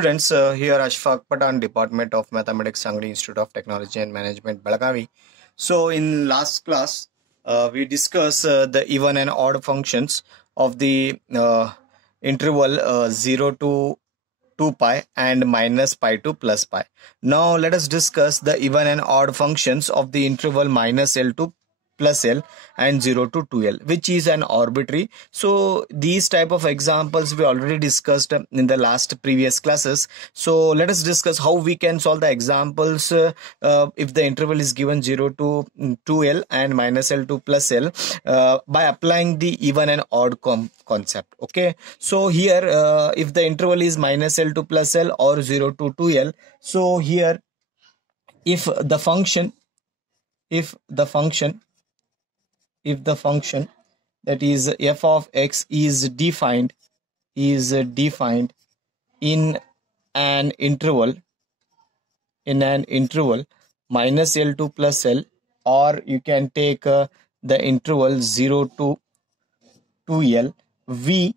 Students, here Ashfaq Patan, Department of Mathematics, Sangli Institute of Technology and Management, Belagavi. So, in last class, we discussed the even and odd functions of the interval 0 to 2 pi and minus pi to plus pi. Now, let us discuss the even and odd functions of the interval minus L to plus L and 0 to 2L, which is an arbitrary. So these type of examples we already discussed in the last previous classes. So let us discuss how we can solve the examples if the interval is given 0 to 2L and minus L to plus L by applying the even and odd concept. Okay, so here if the interval is minus L to plus L or 0 to 2L, so here if the function that is f of x is defined in an interval minus L to plus L, or you can take the interval 0 to 2L, we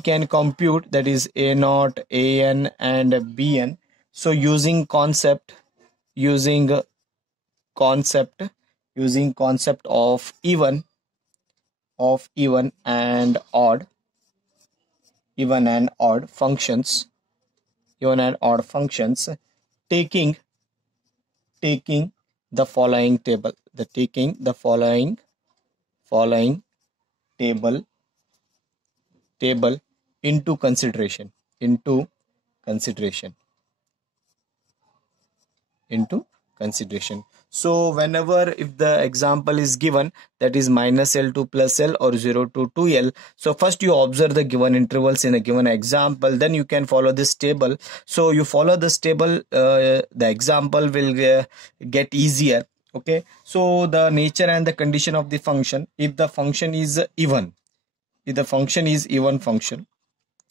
can compute that is a naught, an and bn. So using concept of even and odd functions, taking the following table, into consideration. So whenever if the example is given that is minus L to plus L or 0 to 2L, so first you observe the given intervals in a given example, then you can follow this table. So you follow this table, the example will get easier. Okay, so the nature and the condition of the function, if the function is even function,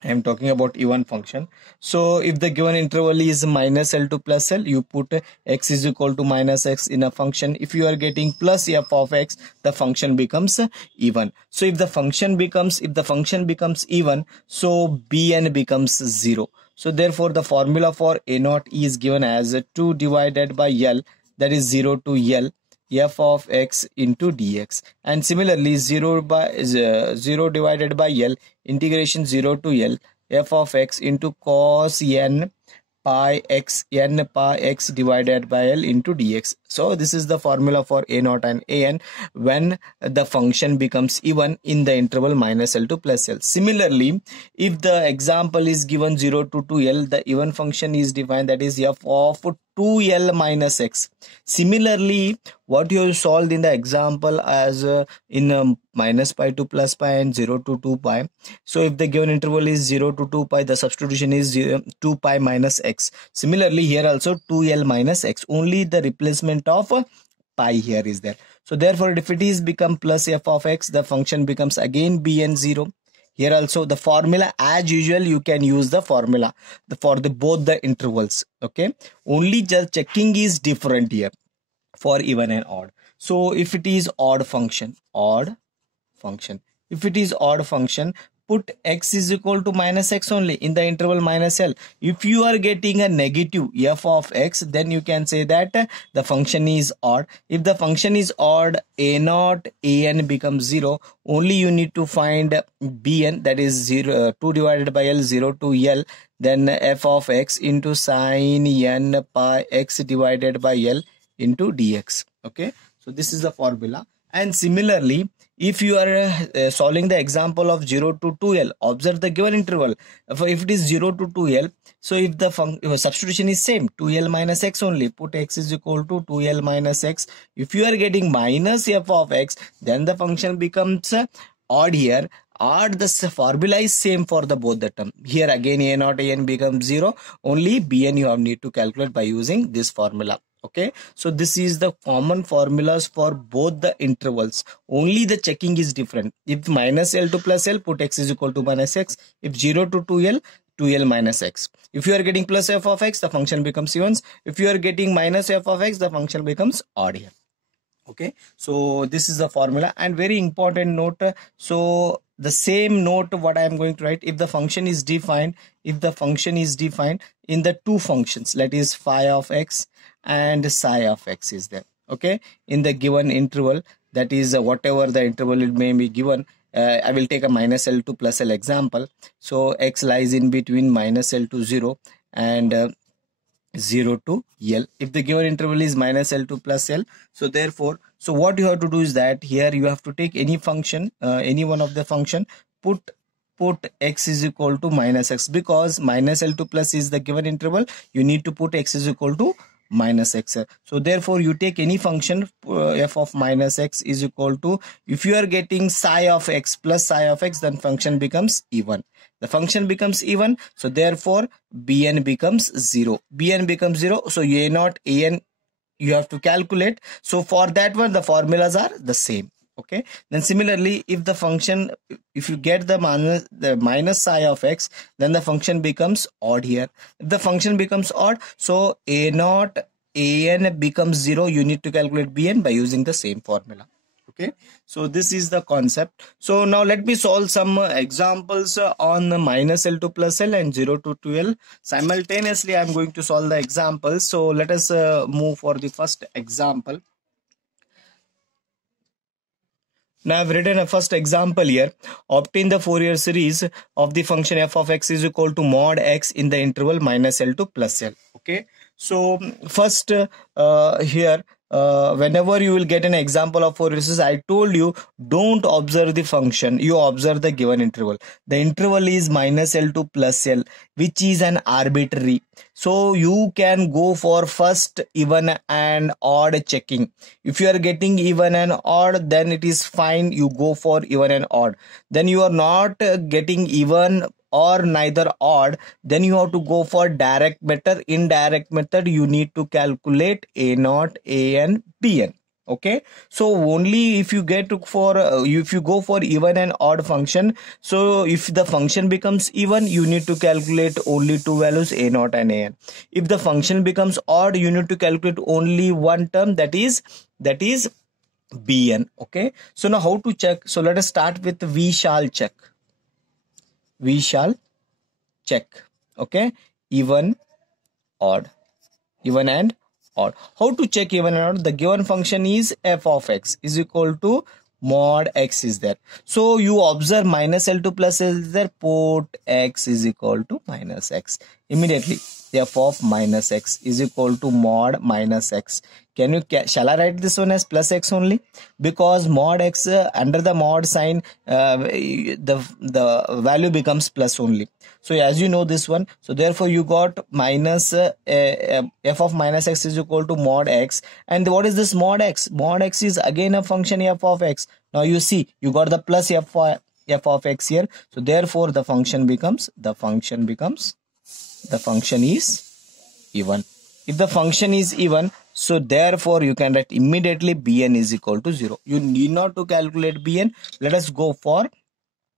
I am talking about even function. So if the given interval is minus L to plus L, you put x is equal to minus x in a function. If you are getting plus f of x, the function becomes even. So if the function becomes even, so bn becomes 0. So therefore the formula for a naught is given as 2 divided by L, that is 0 to L, f of x into dx. And similarly 0 divided by L, integration 0 to L, f of x into cos n pi x divided by L into dx. So this is the formula for a naught and an when the function becomes even in the interval minus L to plus L. Similarly, if the example is given 0 to 2L, the even function is defined, that is f of 2L minus x. Similarly, what you have solved in the example as in minus pi to plus pi and 0 to 2 pi. So if the given interval is 0 to 2 pi, the substitution is 2 pi minus x. Similarly, here also 2L minus x. Only the replacement of pi here is there. So therefore, if it is become plus f of x, the function becomes again bn 0. Here also the formula, as usual, you can use the formula for both the intervals. Okay, only just checking is different here for even and odd. So if it is odd function, put x is equal to minus x only in the interval minus L. If you are getting a negative f of x, then you can say that the function is odd. If the function is odd, a naught an becomes 0. Only you need to find bn, that is 0, 2 divided by L, 0 to L, then f of x into sin n pi x divided by L into dx. Okay, so this is the formula. And similarly, if you are solving the example of 0 to 2L, observe the given interval. If it is 0 to 2L, so if the substitution is same, 2L minus x only, put x is equal to 2L minus x. If you are getting minus f of x, then the function becomes odd here. Odd, the formula is same for the both the term. Here again a naught an becomes 0. Only bn you have need to calculate by using this formula. Okay, so this is the common formulas for both the intervals. Only the checking is different. If minus L to plus L, put x is equal to minus x. If 0 to 2L, 2L minus x. If you are getting plus f of x, the function becomes even. If you are getting minus f of x, the function becomes odd here. Okay, so this is the formula. And very important note, so the same note what I am going to write. If the function is defined, in the two functions, that is phi of x and psi of x is there, okay, in the given interval, that is whatever the interval it may be given. I will take a minus L to plus L example. So x lies in between minus L to 0 and 0 to L. If the given interval is minus L to plus L, so therefore, so what you have to do is that here you have to take any function, any one of the function, put x is equal to minus x, because minus L to plus is the given interval. You need to put x is equal to minus x. So therefore you take any function, f of minus x is equal to, if you are getting psi of x plus psi of x, then function becomes even. The function becomes even, so therefore bn becomes 0. Bn becomes 0, so a naught an you have to calculate. So for that one the formulas are the same. Okay, then similarly, if the function, if you get the minus psi of x, then the function becomes odd here. If the function becomes odd, so a naught an becomes 0. You need to calculate bn by using the same formula. Okay, so this is the concept. So now let me solve some examples on minus L to plus L and 0 to 2L. Simultaneously I am going to solve the examples. So let us move for the first example. Now I've written a first example here. Obtain the Fourier series of the function f of x is equal to mod x in the interval minus L to plus L. Okay, so first here, whenever you will get an example of Fourier series, I told you don't observe the function, you observe the given interval. The interval is minus L to plus L, which is an arbitrary. So you can go for first even and odd checking. If you are getting even and odd, then it is fine, you go for even and odd. Then you are not getting even or neither odd, then you have to go for direct method. In direct method you need to calculate a naught, an, bn. Okay, so only if you get for if you go for even and odd function, so if the function becomes even, you need to calculate only two values, a naught and an. If the function becomes odd, you need to calculate only one term, that is bn. Okay, so now how to check? So let us start with we shall check. Okay, even, odd, even and odd. How to check even and odd? The given function is f of x is equal to mod x is there. So you observe minus L to plus L is there, put x is equal to minus x. Immediately f of minus x is equal to mod minus x. Shall I write this one as plus x only? Because mod x under the mod sign, the value becomes plus only. So as you know this one, so therefore you got minus f of minus x is equal to mod x. And what is this mod x? Mod x is again a function f of x. Now you see, you got the plus f of x here. So therefore the function is even. If the function is even, so therefore you can write immediately bn is equal to 0. You need not to calculate bn. Let us go for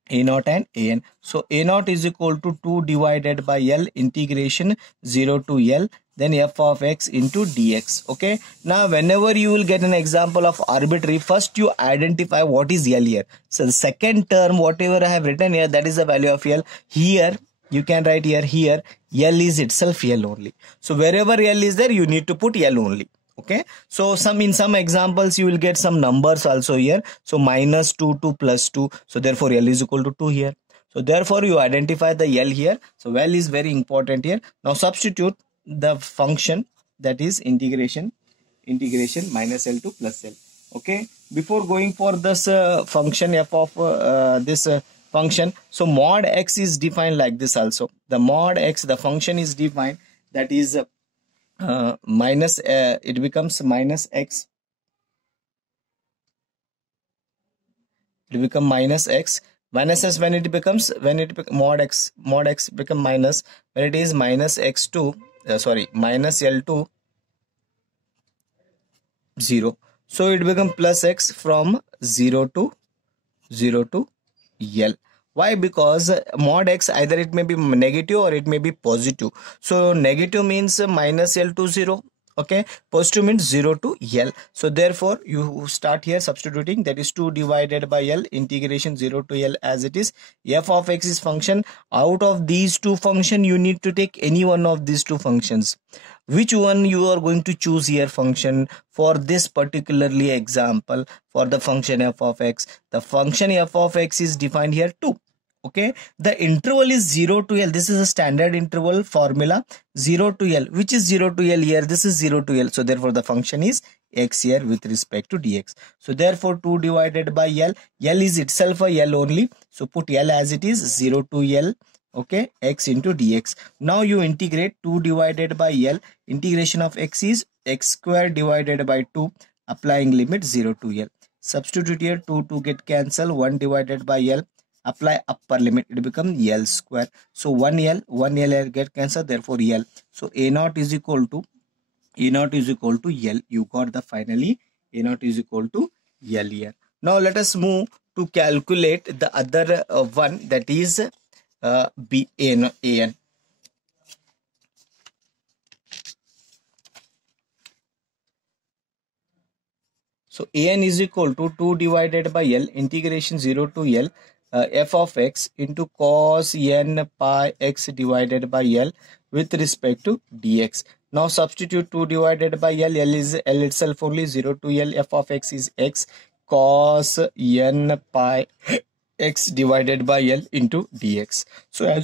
a naught and an. So a naught is equal to 2 divided by L integration 0 to L, then f of x into dx. Okay, now whenever you will get an example of arbitrary, first you identify what is L here. So the second term, whatever I have written here, that is the value of L. Here you can write here L is itself L only. So wherever L is there, you need to put L only. Okay, so in some examples you will get some numbers also here. So minus 2 to plus 2, so therefore L is equal to 2 here. So therefore you identify the L here. So L is very important here. Now substitute the function, that is integration minus L to plus L. Okay, before going for this function f of this function, so mod x is defined like this also. The mod x, the function is defined, that is minus it becomes minus x, it become minus x minus s when it becomes mod x become minus when it is minus x to minus L to 0. So it becomes plus x from 0 to L. Why? Because mod x, either it may be negative or it may be positive. So negative means minus L to 0, Okay, positive means 0 to L. So therefore you start here substituting, that is 2 divided by L, integration 0 to L as it is. F of x is function. Out of these two function you need to take any one of these two functions. Which one you are going to choose here function for this particularly example? For the function f of x, the function f of x is defined here 2. Okay, the interval is 0 to L. This is a standard interval formula, 0 to L. Which is 0 to L here? This is 0 to L. So therefore the function is x here with respect to dx. So therefore 2 divided by L. L is itself a L only. So put L as it is, 0 to L. Okay, x into dx. Now you integrate 2 divided by L. Integration of x is x square divided by 2. Applying limit 0 to L. Substitute here, 2 get cancel, 1 divided by L. Apply upper limit, it becomes L square. So 1L get cancelled, therefore L. So A naught is equal to L. You got the finally A naught is equal to L here. Now let us move to calculate the other one, that is AN. So AN is equal to 2 divided by L, integration 0 to L, f of x into cos n pi x divided by L with respect to dx. Now substitute 2 divided by L. L is L itself only, 0 to L. F of x is x cos n pi x divided by L into dx. So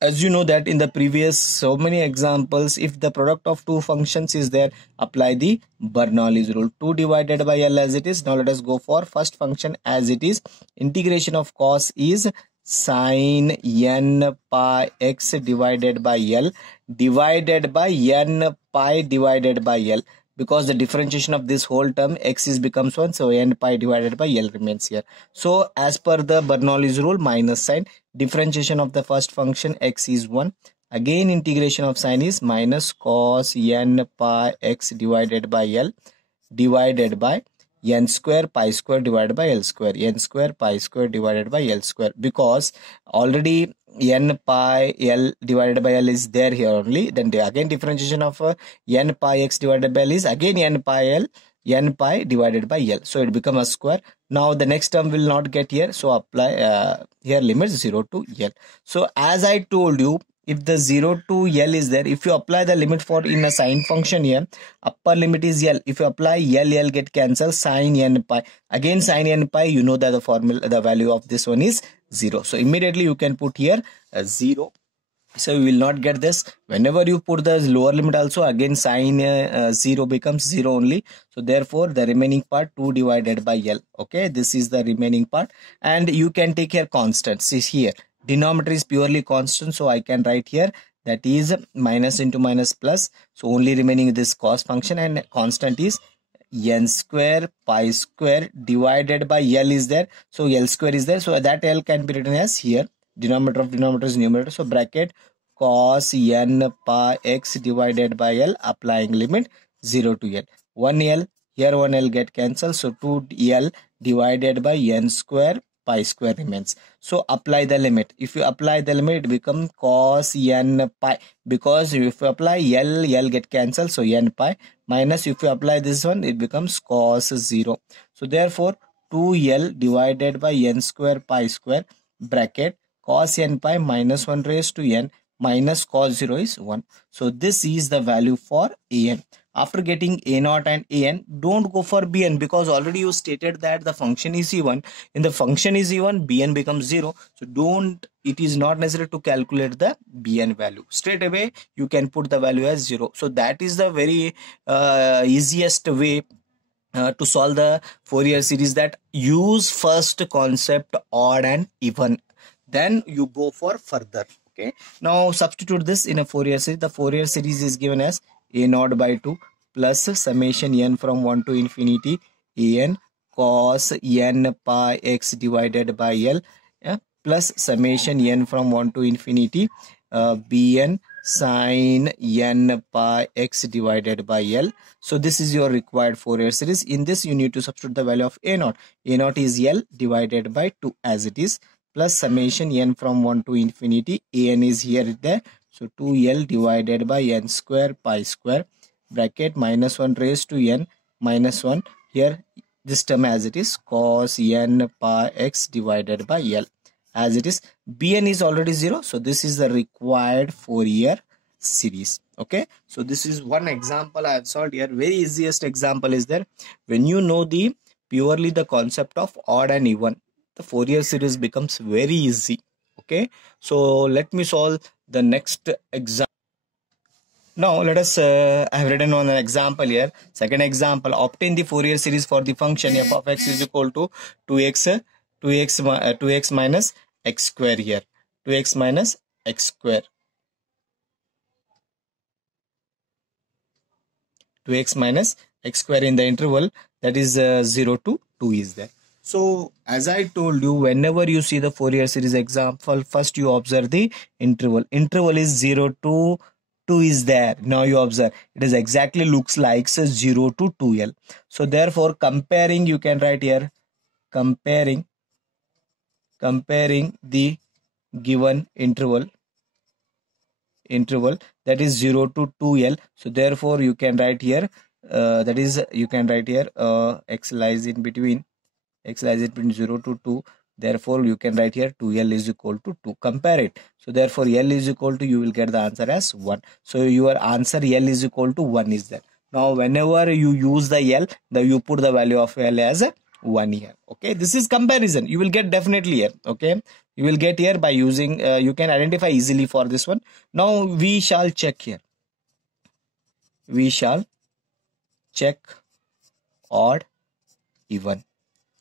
as you know that in the previous so many examples, if the product of two functions is there, apply the Bernoulli's rule. 2 divided by L as it is. Now let us go for first function as it is. Integration of cos is sin n pi x divided by L divided by n pi divided by L. Because the differentiation of this whole term x is becomes 1, so n pi divided by L remains here. So as per the Bernoulli's rule, minus sign, differentiation of the first function x is 1. Again integration of sign is minus cos n pi x divided by L divided by n square pi square divided by L square, n square pi square divided by L square. Because already n pi L divided by L is there here only, then again differentiation of n pi x divided by L is again n pi divided by L, so it becomes a square. Now the next term will not get here, so apply here limit 0 to L. So as I told you, if the 0 to L is there, if you apply the limit for in a sine function here, upper limit is L. If you apply L get cancelled, sin n pi. Again sin n pi, you know that the formula, the value of this one is 0. So immediately you can put here 0. So you will not get this. Whenever you put the lower limit also, again sin 0 becomes 0 only. So therefore the remaining part 2 divided by L. Okay, this is the remaining part. And you can take here constants. See here, denominator is purely constant, so I can write here that is minus into minus plus. So only remaining this cos function, and constant is n square pi square divided by L is there. So L square is there. So that L can be written as here. Denominator of denominator is numerator. So bracket cos n pi x divided by L, applying limit 0 to L. 1L, here 1L get cancelled. So 2L divided by n square pi square remains. So apply the limit. If you apply the limit, it becomes cos n pi. Because if you apply L get cancelled. So n pi minus if you apply this one, it becomes cos 0. So therefore 2L divided by n square pi square bracket cos n pi minus 1 raised to n minus cos 0 is 1. So this is the value for an. After getting a0 and an, don't go for bn, because already you stated that the function is even. In the function is even, bn becomes 0. So it is not necessary to calculate the bn value. Straight away you can put the value as 0. So that is the very easiest way to solve the Fourier series, that use first concept odd and even, then you go for further. Okay, now substitute this in a Fourier series. The Fourier series is given as a0 by 2 plus summation n from 1 to infinity an cos n pi x divided by L plus summation n from 1 to infinity bn sin n pi x divided by L. So this is your required Fourier series. In this you need to substitute the value of a0. a0 is L divided by 2 as it is, plus summation n from 1 to infinity an is here there. So 2L divided by n square pi square bracket minus 1 raised to n minus 1. Here this term as it is, cos n pi x divided by L as it is. Bn is already 0, so this is the required Fourier series. Okay, so this is one example I have solved here. Very easiest example is there. When you know the purely the concept of odd and even, the Fourier series becomes very easy. Okay, so let me solve the next example. Now let us, I have written on an example here. Second example, obtain the Fourier series for the function f of x is equal to 2x minus x square here. 2x minus x square. 2x minus x square in the interval that is 0 to 2 is there. So as I told you, whenever you see the Fourier series example, first you observe the interval. Interval is 0 to 2 is there. Now you observe it is exactly looks like 0 to 2L. So therefore comparing, you can write here comparing the given interval that is 0 to 2L. So therefore you can write here x lies in between 0 to 2. Therefore you can write here 2L is equal to 2. Compare it. So therefore L is equal to, you will get the answer as 1. So your answer L is equal to 1 is there. Now whenever you use the L, you put the value of L as 1 here. Okay, this is comparison. You will get definitely here. Okay, you will get here by using, you can identify easily for this one. Now we shall check here. We shall check odd even.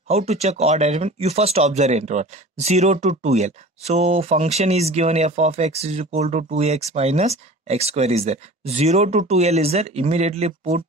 How to check odd and even? You first observe interval 0 to 2L. So function is given f of x is equal to 2x minus x square is there. 0 to 2L is there. Immediately put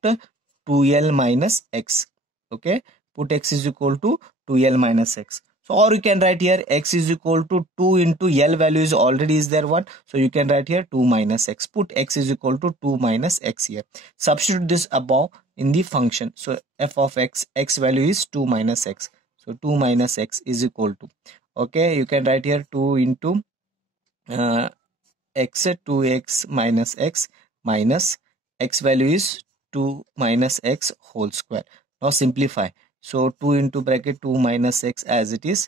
2L minus x. Okay, put x is equal to 2L minus x. So or you can write here x is equal to 2 into L value is already is there 1. So you can write here 2 minus x. Put x is equal to 2 minus x here. Substitute this above in the function. So f of x value is 2 minus x. So 2 minus x is equal to, okay, you can write here 2 into x, 2x minus x minus x value is 2 minus x whole square. Now simplify. So 2 into bracket 2 minus x as it is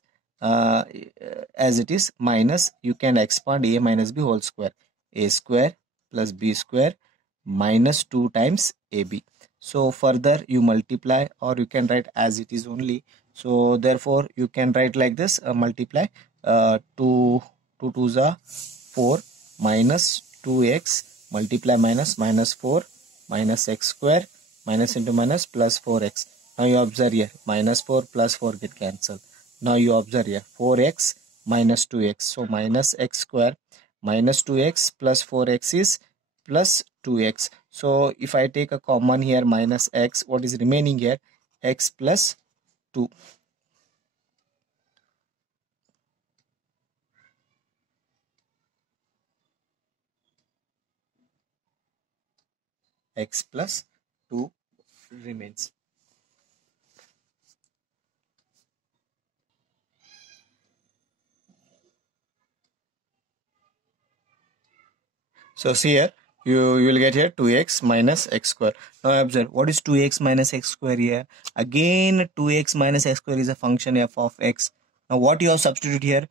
minus, you can expand a minus b whole square. A square plus b square minus 2 times ab. So further you multiply, or you can write as it is only. So therefore you can write like this, multiply 2 2s are 4 minus 2x multiply minus 4 minus x square minus into minus plus 4x. Now you observe here minus 4 plus 4 get cancelled. Now you observe here 4x minus 2x. So minus x square minus 2x plus 4x is plus 2x. So if I take a common here minus x, what is remaining here? X plus 2. X plus 2 remains. So see here, you will get here 2x minus x square. Now observe, what is 2x minus x square here? Again 2x minus x square is a function f of x. Now what you have substituted here?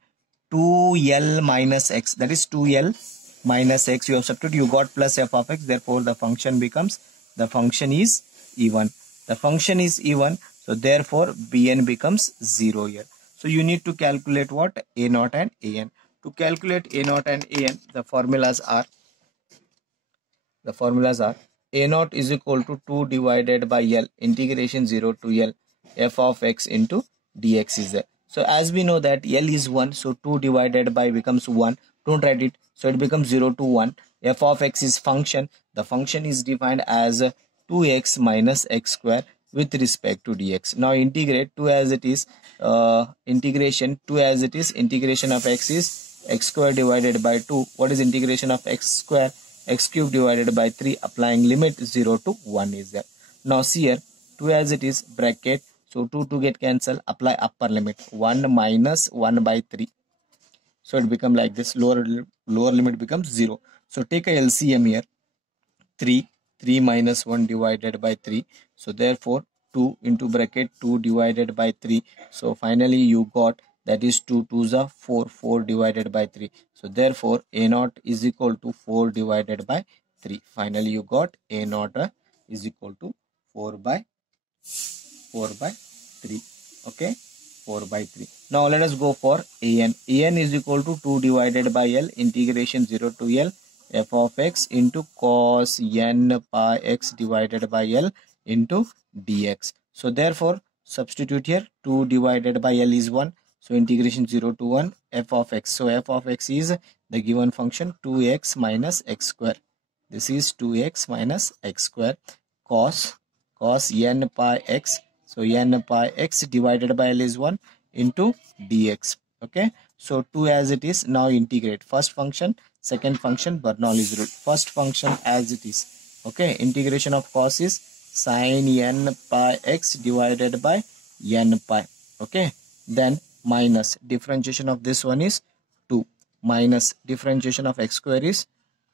2L minus x, that is 2L minus x you have substituted, you got plus f of x. Therefore the function becomes, the function is even. The function is even, so therefore Bn becomes 0 here. So you need to calculate what? A0 and An. To calculate A0 and An, the formulas are A0 is equal to 2 divided by L integration 0 to L f of x into dx is there. So as we know that L is 1, so 2 divided by becomes 1. Don't write it, so it becomes 0 to 1. F of x is function. The function is defined as 2x minus x square with respect to dx. Now integrate 2 as it is, integration 2 as it is, integration of x is x square divided by 2. What is integration of x square? X cube divided by 3, applying limit 0 to 1 is there. Now see here 2 as it is, bracket, so 2 get cancelled, apply upper limit 1 minus 1 by 3. So it become like this, lower limit becomes 0. So take a LCM here, 3 3 minus 1 divided by 3. So therefore 2 into bracket 2 divided by 3. So finally you got, that is 2 2s are 4, 4 divided by 3. So therefore a naught is equal to 4 divided by 3. Finally you got a naught is equal to 4 by 3. Okay, 4 by 3. Now let us go for an. An is equal to 2 divided by L integration 0 to L f of x into cos n pi x divided by L into dx. So therefore substitute here, 2 divided by L is 1. So integration 0 to 1 f of x. So f of x is the given function 2x minus x square. This is 2x minus x square cos n pi x. So n pi x divided by L is 1 into dx. Okay, so 2 as it is. Now integrate first function, second function, Bernoulli's rule. First function as it is. Okay, integration of cos is sin n pi x divided by n pi. Okay, then minus differentiation of this one is 2 minus differentiation of x square is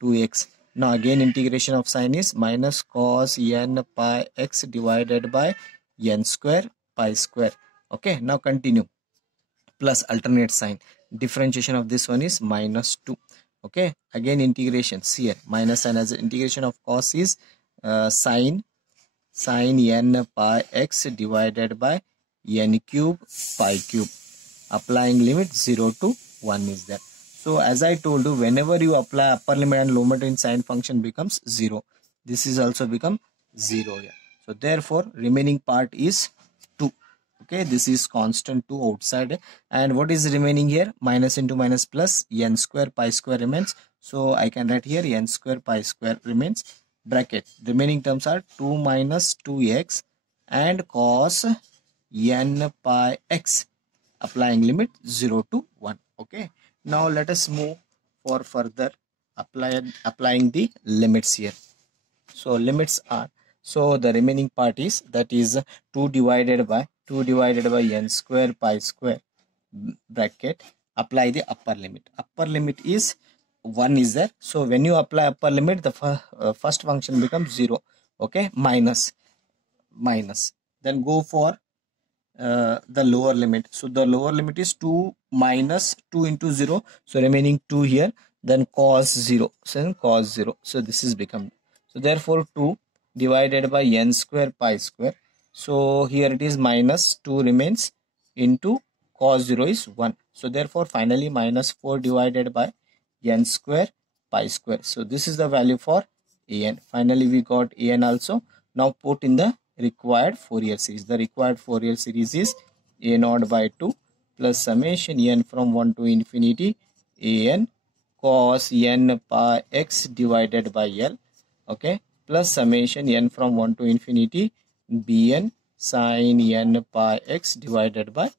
2x. Now again integration of sin is minus cos n pi x divided by n square pi square. Okay, now continue, plus alternate sign. Differentiation of this one is minus 2. Okay, again integrations here, minus sign as integration of cos is sin n pi x divided by n cube pi cube. Applying limit 0 to 1 is there. So as I told you, whenever you apply upper limit and lower limit in sine function becomes 0. This is also become 0 here. So therefore remaining part is 2. Okay, this is constant 2 outside, and what is remaining here? Minus into minus plus, n square pi square remains. So I can write here n square pi square remains, bracket. Remaining terms are 2 minus 2x and cos n pi x. Applying limit 0 to 1. Okay, now let us move for further applying the limits here. So limits are, so the remaining part is, that is 2 divided by n square pi square, bracket, apply the upper limit. Upper limit is 1 is there. So when you apply upper limit, the first function becomes 0. Okay, minus, then go for the lower limit. So the lower limit is 2 minus 2 into 0. So remaining 2 here, then cos 0. So this is become, so therefore 2 divided by n square pi square. So here it is minus 2 remains into cos 0 is 1. So therefore finally minus 4 divided by n square pi square. So this is the value for an. Finally we got an also. Now put in the required Fourier series. The required Fourier series is a naught by 2 plus summation n from 1 to infinity an cos n pi x divided by L. Okay, plus summation n from 1 to infinity bn sin n pi x divided by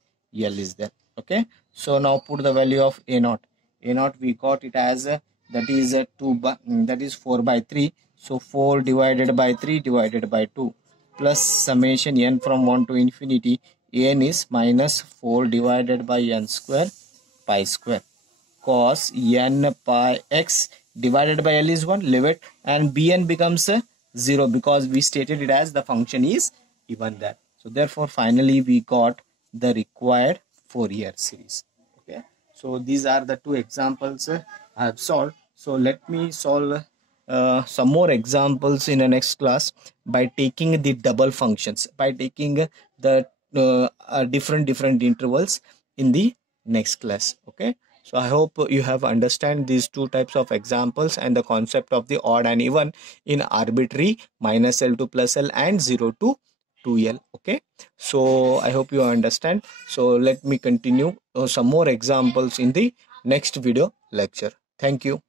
L is there. Okay, so now put the value of a naught. A naught we got it as that is 4 by 3. So 4 divided by 3 divided by 2 plus summation n from 1 to infinity n is minus 4 divided by n square pi square cos n pi x divided by L is 1, leave it, and bn becomes 0 because we stated it as the function is even there. So therefore finally we got the required Fourier series. Okay, so these are the two examples I have solved. So let me solve some more examples in the next class by taking the double functions, by taking the different intervals in the next class. Okay, so I hope you have understand these two types of examples and the concept of the odd and even in arbitrary minus L to plus L and 0 to 2L. Okay, so I hope you understand. So let me continue some more examples in the next video lecture. Thank you.